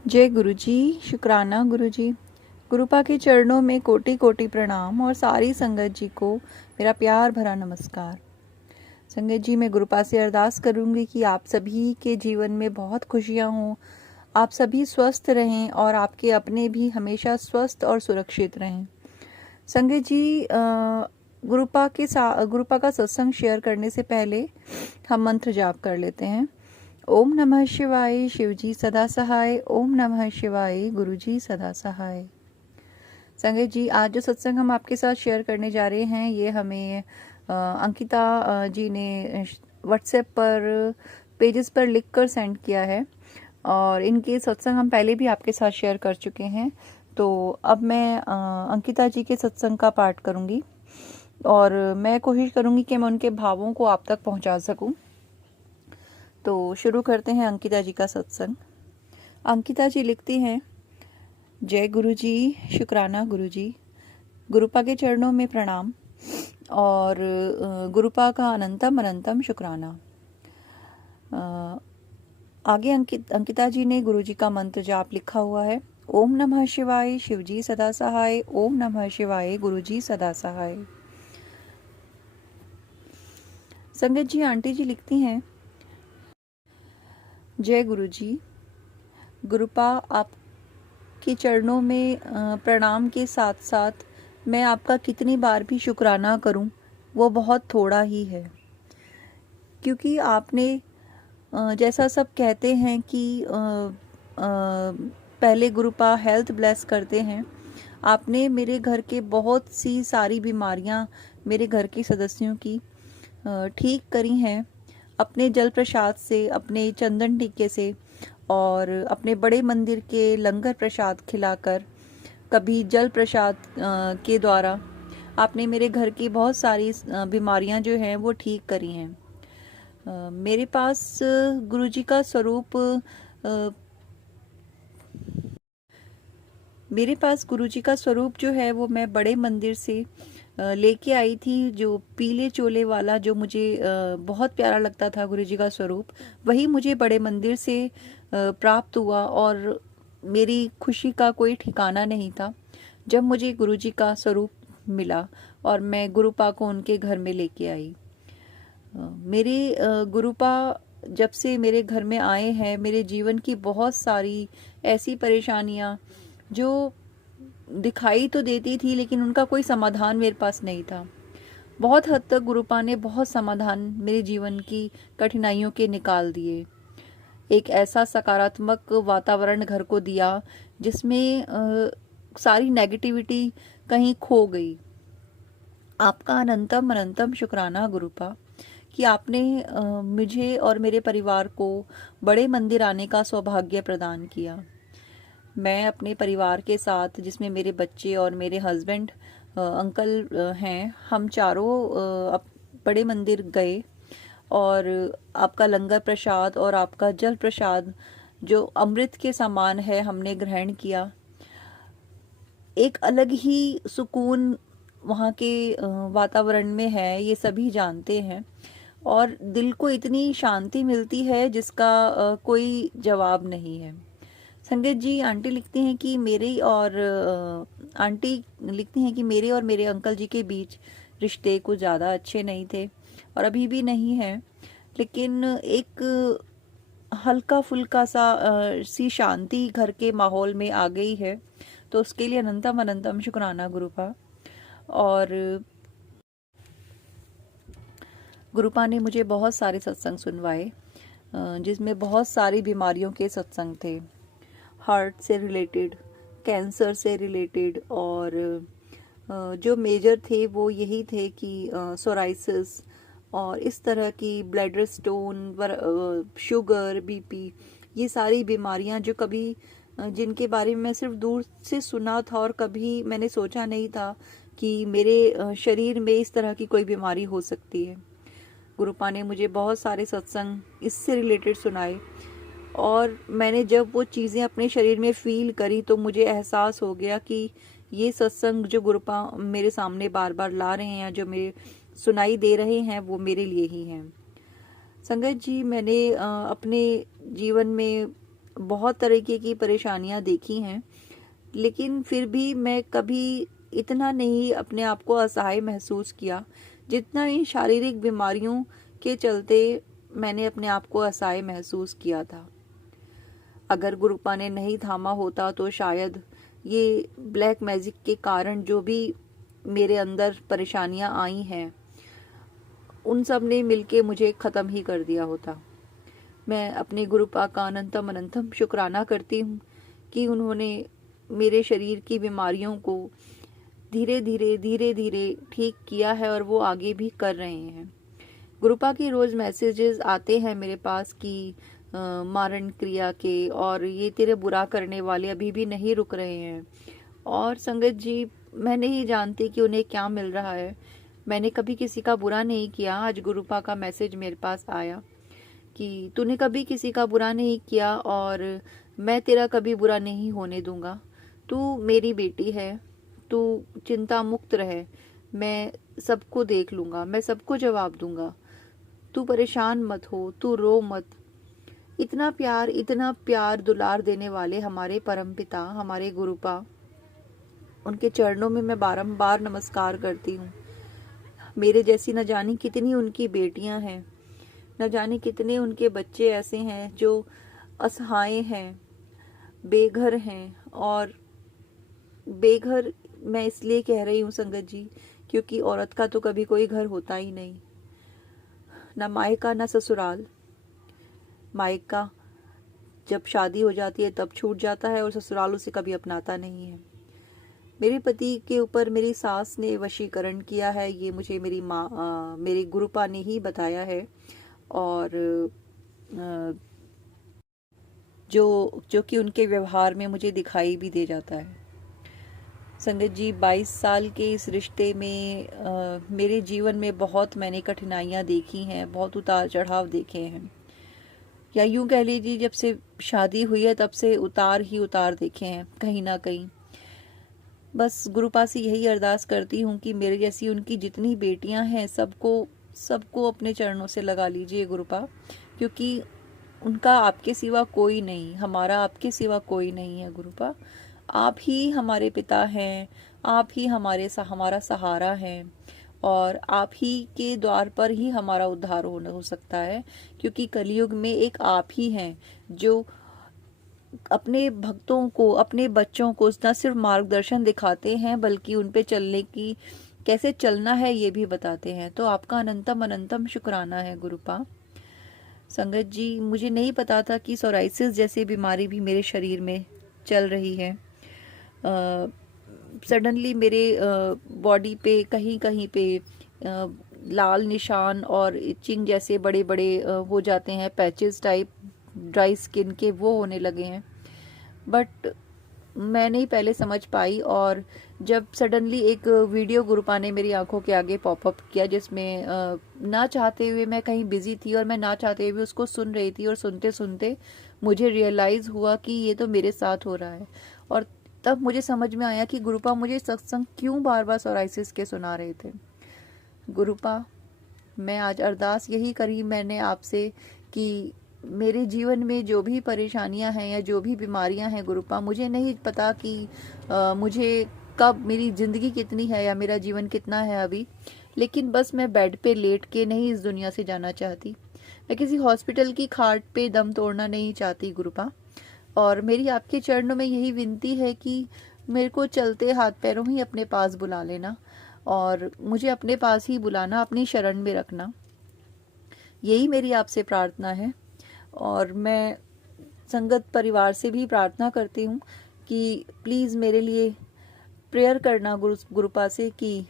जय गुरु जी। शुक्राना गुरु जी। गुरुपा के चरणों में कोटि कोटि प्रणाम और सारी संगत जी को मेरा प्यार भरा नमस्कार। संगत जी, मैं गुरुपा से अरदास करूंगी कि आप सभी के जीवन में बहुत खुशियां हों, आप सभी स्वस्थ रहें और आपके अपने भी हमेशा स्वस्थ और सुरक्षित रहें। संगत जी, गुरुपा का सत्संग शेयर करने से पहले हम मंत्र जाप कर लेते हैं। ओम नमः शिवाय, शिवजी सदा सहाय। ओम नमः शिवाय, गुरुजी सदा सहाय। संगत जी, आज जो सत्संग हम आपके साथ शेयर करने जा रहे हैं, ये हमें अंकिता जी ने व्हाट्सएप पर पेजेस पर लिखकर सेंड किया है और इनके सत्संग हम पहले भी आपके साथ शेयर कर चुके हैं। तो अब मैं अंकिता जी के सत्संग का पाठ करूंगी और मैं कोशिश करूंगी कि मैं उनके भावों को आप तक पहुंचा सकूं। तो शुरू करते हैं अंकिता जी का सत्संग। अंकिता जी लिखती हैं, जय गुरु जी, शुक्राना गुरु जी। गुरुपा के चरणों में प्रणाम और गुरुपा का अनंतम अनंतम शुक्राना। आगे अंकिता जी ने गुरु जी का मंत्र जाप लिखा हुआ है। ओम नमः शिवाय, शिवजी सदा सहाय। ओम नमः शिवाय, गुरु जी सदा सहाय। संगत जी, आंटी जी लिखती हैं, जय गुरु जी। गुरुपा आपके चरणों में प्रणाम के साथ साथ मैं आपका कितनी बार भी शुक्राना करूं वो बहुत थोड़ा ही है, क्योंकि आपने जैसा सब कहते हैं कि पहले गुरुपा हेल्थ ब्लेस करते हैं, आपने मेरे घर के बहुत सी सारी बीमारियां मेरे घर के सदस्यों की ठीक करी हैं अपने जल प्रसाद से, अपने चंदन टीके से और अपने बड़े मंदिर के लंगर प्रसाद खिलाकर, कभी जल प्रसाद के द्वारा आपने मेरे घर की बहुत सारी बीमारियां जो हैं वो ठीक करी हैं। मेरे पास गुरुजी का स्वरूप मेरे पास गुरुजी का स्वरूप जो है वो मैं बड़े मंदिर से लेके आई थी, जो पीले चोले वाला, जो मुझे बहुत प्यारा लगता था गुरुजी का स्वरूप, वही मुझे बड़े मंदिर से प्राप्त हुआ और मेरी खुशी का कोई ठिकाना नहीं था जब मुझे गुरुजी का स्वरूप मिला और मैं गुरुपा को उनके घर में लेके आई। मेरे गुरुपा जब से मेरे घर में आए हैं, मेरे जीवन की बहुत सारी ऐसी परेशानियां जो दिखाई तो देती थी लेकिन उनका कोई समाधान मेरे पास नहीं था, बहुत हद तक गुरुपा ने बहुत समाधान मेरे जीवन की कठिनाइयों के निकाल दिए। एक ऐसा सकारात्मक वातावरण घर को दिया जिसमें सारी नेगेटिविटी कहीं खो गई। आपका अनंतम अनंतम शुक्राना गुरुपा कि आपने मुझे और मेरे परिवार को बड़े मंदिर आने का सौभाग्य प्रदान किया। मैं अपने परिवार के साथ, जिसमें मेरे बच्चे और मेरे हस्बैंड अंकल हैं, हम चारों बड़े मंदिर गए और आपका लंगर प्रसाद और आपका जल प्रसाद जो अमृत के समान है हमने ग्रहण किया। एक अलग ही सुकून वहाँ के वातावरण में है, ये सभी जानते हैं और दिल को इतनी शांति मिलती है जिसका कोई जवाब नहीं है। संगत जी, आंटी लिखती हैं कि मेरे और मेरे अंकल जी के बीच रिश्ते कुछ ज़्यादा अच्छे नहीं थे और अभी भी नहीं है, लेकिन एक हल्का फुल्का सी शांति घर के माहौल में आ गई है, तो उसके लिए अनंतम अनंतम शुक्राना गुरुपा। और गुरुपा ने मुझे बहुत सारे सत्संग सुनवाए जिसमें बहुत सारी बीमारियों के सत्संग थे, हार्ट से रिलेटेड, कैंसर से रिलेटेड, और जो मेजर थे वो यही थे कि सोराइसिस और इस तरह की ब्लैडर स्टोन, शुगर, बीपी, ये सारी बीमारियां जो कभी जिनके बारे में मैं सिर्फ दूर से सुना था और कभी मैंने सोचा नहीं था कि मेरे शरीर में इस तरह की कोई बीमारी हो सकती है। गुरुपा ने मुझे बहुत सारे सत्संग इससे रिलेटेड सुनाए और मैंने जब वो चीज़ें अपने शरीर में फील करी तो मुझे एहसास हो गया कि ये सत्संग जो गुरुपा मेरे सामने बार बार ला रहे हैं, जो मेरे सुनाई दे रहे हैं, वो मेरे लिए ही हैं। संगत जी, मैंने अपने जीवन में बहुत तरीके की परेशानियां देखी हैं, लेकिन फिर भी मैं कभी इतना नहीं अपने आप को असहाय महसूस किया जितना इन शारीरिक बीमारियों के चलते मैंने अपने आप को असहाय महसूस किया था। अगर गुरुपा ने नहीं थामा होता तो शायद ये ब्लैक मैजिक के कारण जो भी मेरे अंदर परेशानियां आई हैं उन सब ने मिलके मुझे ख़त्म ही कर दिया होता। मैं अपने गुरुपा का अनंतम अनंतम शुक्राना करती हूँ कि उन्होंने मेरे शरीर की बीमारियों को धीरे धीरे ठीक किया है और वो आगे भी कर रहे हैं। गुरुपा के रोज़ मैसेजेस आते हैं मेरे पास कि मारण क्रिया के, और ये तेरे बुरा करने वाले अभी भी नहीं रुक रहे हैं। और संगत जी, मैं नहीं जानती कि उन्हें क्या मिल रहा है। मैंने कभी किसी का बुरा नहीं किया। आज गुरुपा का मैसेज मेरे पास आया कि तूने कभी किसी का बुरा नहीं किया और मैं तेरा कभी बुरा नहीं होने दूंगा। तू मेरी बेटी है, तू चिंता मुक्त रहे, मैं सबको देख लूंगा, मैं सबको जवाब दूंगा। तू परेशान मत हो, तू रो मत। इतना प्यार दुलार देने वाले हमारे परमपिता, हमारे गुरुपा, उनके चरणों में मैं बारंबार नमस्कार करती हूँ। मेरे जैसी न जाने कितनी उनकी बेटियां हैं, न जाने कितने उनके बच्चे ऐसे हैं जो असहाय हैं, बेघर हैं। और बेघर मैं इसलिए कह रही हूँ संगत जी, क्योंकि औरत का तो कभी कोई घर होता ही नहीं, ना मायका ना ससुराल। मायका जब शादी हो जाती है तब छूट जाता है और ससुराल उसे कभी अपनाता नहीं है। मेरे पति के ऊपर मेरी सास ने वशीकरण किया है, ये मुझे मेरी माँ मेरी गुरुपा ने ही बताया है। और जो कि उनके व्यवहार में मुझे दिखाई भी दे जाता है। संगत जी, 22 साल के इस रिश्ते में मेरे जीवन में बहुत मैंने कठिनाइयाँ देखी हैं, बहुत उतार चढ़ाव देखे हैं, या यूं कह लीजिए जब से शादी हुई है तब से उतार ही उतार देखे हैं कहीं ना कहीं। बस गुरुपा से यही अरदास करती हूँ कि मेरे जैसी उनकी जितनी बेटियां हैं सबको अपने चरणों से लगा लीजिए गुरुपा, क्योंकि उनका आपके सिवा कोई नहीं, हमारा आपके सिवा कोई नहीं है गुरुपा। आप ही हमारे पिता हैं, आप ही हमारा सहारा हैं, और आप ही के द्वार पर ही हमारा उद्धार हो सकता है, क्योंकि कलयुग में एक आप ही हैं जो अपने भक्तों को, अपने बच्चों को न सिर्फ मार्गदर्शन दिखाते हैं बल्कि उन पे चलने की, कैसे चलना है ये भी बताते हैं। तो आपका अनंतम अनंतम शुक्राना है गुरुपा। संगत जी, मुझे नहीं पता था कि सोराइसिस जैसी बीमारी भी मेरे शरीर में चल रही है। सडनली मेरे बॉडी पे कहीं कहीं पे लाल निशान और इचिंग जैसे बड़े बड़े हो जाते हैं, पैचेस टाइप ड्राई स्किन के, वो होने लगे हैं। बट मैं नहीं पहले समझ पाई, और जब सडनली एक वीडियो गुरुपा ने मेरी आंखों के आगे पॉपअप किया जिसमें ना चाहते हुए मैं कहीं बिजी थी और मैं ना चाहते हुए उसको सुन रही थी, और सुनते सुनते मुझे रियलाइज हुआ कि ये तो मेरे साथ हो रहा है। और तब मुझे समझ में आया कि गुरुपा मुझे सत्संग क्यों बार बार सोराइसिस के सुना रहे थे। गुरुपा, मैं आज अरदास यही करी मैंने आपसे कि मेरे जीवन में जो भी परेशानियां हैं या जो भी बीमारियां हैं गुरुपा, मुझे नहीं पता कि मुझे कब, मेरी ज़िंदगी कितनी है या मेरा जीवन कितना है अभी, लेकिन बस मैं बेड पे लेट के नहीं इस दुनिया से जाना चाहती। मैं किसी हॉस्पिटल की खाट पे दम तोड़ना नहीं चाहती गुरुपा। और मेरी आपके चरणों में यही विनती है कि मेरे को चलते हाथ पैरों ही अपने पास बुला लेना, और मुझे अपने पास ही बुलाना, अपनी शरण में रखना। यही मेरी आपसे प्रार्थना है। और मैं संगत परिवार से भी प्रार्थना करती हूँ कि प्लीज़ मेरे लिए प्रेयर करना गुरुपा से कि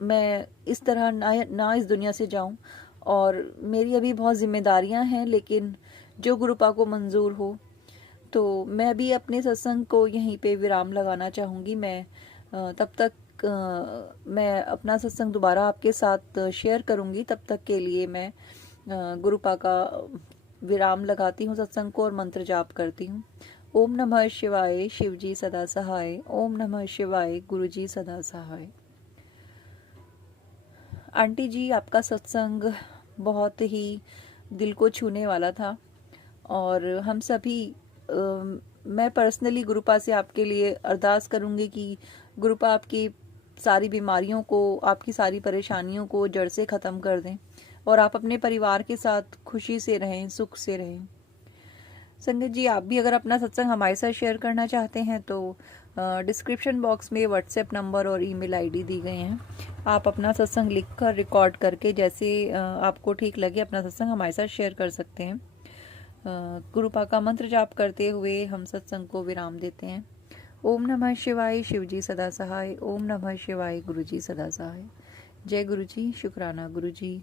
मैं इस तरह ना इस दुनिया से जाऊं। और मेरी अभी बहुत जिम्मेदारियां हैं, लेकिन जो गुरुपा को मंजूर हो। तो मैं अभी अपने सत्संग को यहीं पे विराम लगाना चाहूँगी। मैं तब तक मैं अपना सत्संग दोबारा आपके साथ शेयर करूँगी। तब तक के लिए मैं गुरुपा का विराम लगाती हूँ सत्संग को और मंत्र जाप करती हूँ। ओम नमः शिवाय, शिव जी सदा सहाय। ओम नमः शिवाय, गुरु जी सदा सहाय। आंटी जी, आपका सत्संग बहुत ही दिल को छूने वाला था, और हम सभी मैं पर्सनली गुरुपा से आपके लिए अरदास करूंगी कि गुरुपा आपकी सारी बीमारियों को, आपकी सारी परेशानियों को जड़ से ख़त्म कर दें और आप अपने परिवार के साथ खुशी से रहें, सुख से रहें। संगत जी, आप भी अगर अपना सत्संग हमारे साथ शेयर करना चाहते हैं तो डिस्क्रिप्शन बॉक्स में व्हाट्सएप नंबर और ईमेल आईडी दी गए हैं। आप अपना सत्संग लिखकर रिकॉर्ड करके जैसे आपको ठीक लगे अपना सत्संग हमारे साथ शेयर कर सकते हैं। गुरुपा का मंत्र जाप करते हुए हम सत्संग को विराम देते हैं। ओम नमः शिवाय, शिवजी सदा सहाय। ओम नमः शिवाय, गुरुजी सदा सहाय। जय गुरुजी, शुक्राना गुरुजी।